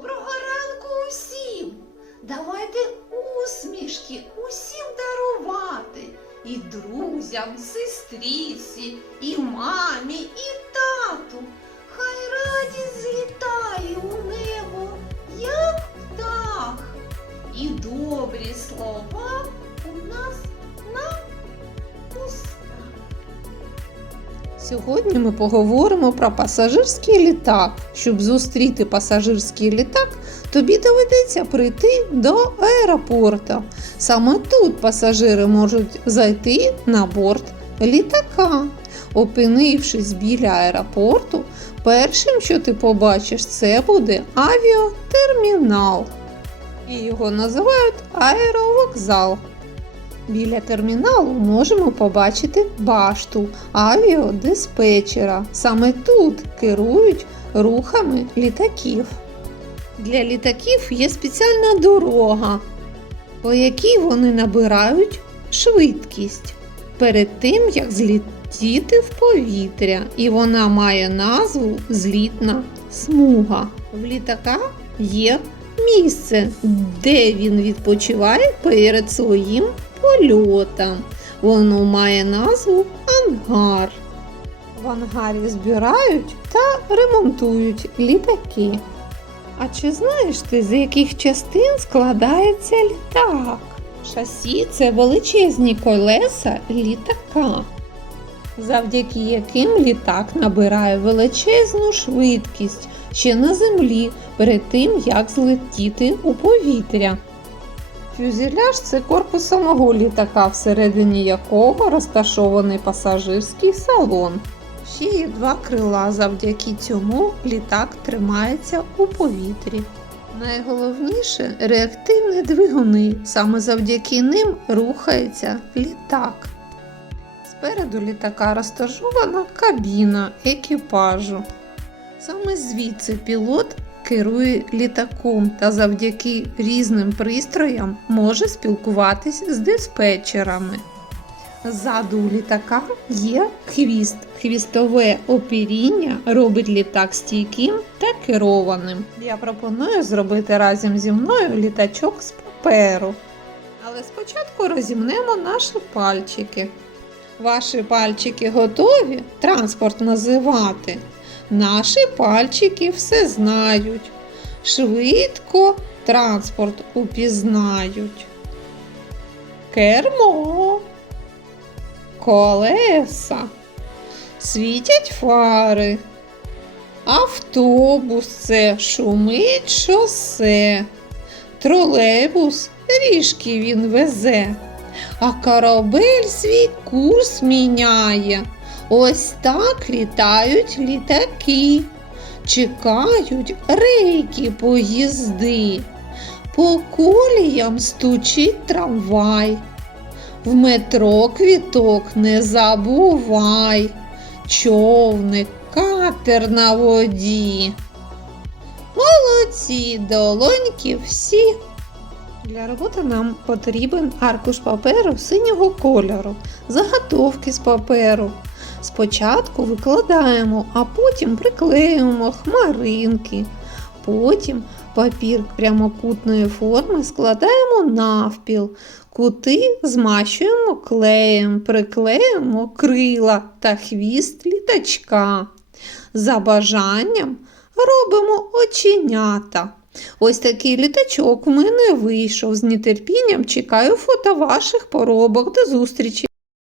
Доброго ранку усім! Давайте усмішки усім дарувати. І друзям, сестріці, і мамі, і тату. Хай радість злітає у небо, як птах. І добрі слова Сьогодні ми поговоримо про пасажирський літак. Щоб зустріти пасажирський літак, тобі доведеться прийти до аеропорту. Саме тут пасажири можуть зайти на борт літака. Опинившись біля аеропорту, першим, що ти побачиш, це буде авіатермінал. І його називають аеровокзал. Біля терміналу можемо побачити башту авіадиспетчера. Саме тут керують рухами літаків. Для літаків є спеціальна дорога, по якій вони набирають швидкість перед тим, як злітіти в повітря. І вона має назву злітна смуга. В літака є місце, де він відпочиває перед своїм польотом. Воно має назву ангар. В ангарі збирають та ремонтують літаки. А чи знаєш ти, з яких частин складається літак? Шасі це величезні колеса літака, завдяки яким літак набирає величезну швидкість ще на землі перед тим, як злетіти у повітря. Фюзеляж це корпус самого літака, всередині якого розташований пасажирський салон. Ще є два крила, завдяки цьому літак тримається у повітрі. Найголовніше реактивні двигуни. Саме завдяки ним рухається літак. Спереду літака розташована кабіна екіпажу. Саме звідси пілот керує літаком та завдяки різним пристроям може спілкуватись з диспетчерами. Ззаду у літака є хвіст. Хвістове опіріння робить літак стійким та керованим. Я пропоную зробити разом зі мною літачок з паперу. Але спочатку розімнемо наші пальчики. Ваші пальчики готові транспорт називати? Наші пальчики все знають. Швидко транспорт упізнають. Кермо, колеса, світять фари. Автобус це шумить шосе. Тролейбус ріжки він везе, а корабель свій курс міняє. Ось так літають літаки, чекають рейки поїзди, по коліям стучить трамвай. В метро квіток не забувай, човник, катер на воді. Молодці, долоньки всі. Для роботи нам потрібен аркуш паперу синього кольору, заготовки з паперу. Спочатку викладаємо, а потім приклеюємо хмаринки. Потім папір прямокутної форми складаємо навпіл. Кути змащуємо клеєм, приклеюємо крила та хвіст літачка. За бажанням робимо оченята. Ось такий літачок в мене вийшов. З нетерпінням чекаю фото ваших поробок. До зустрічі!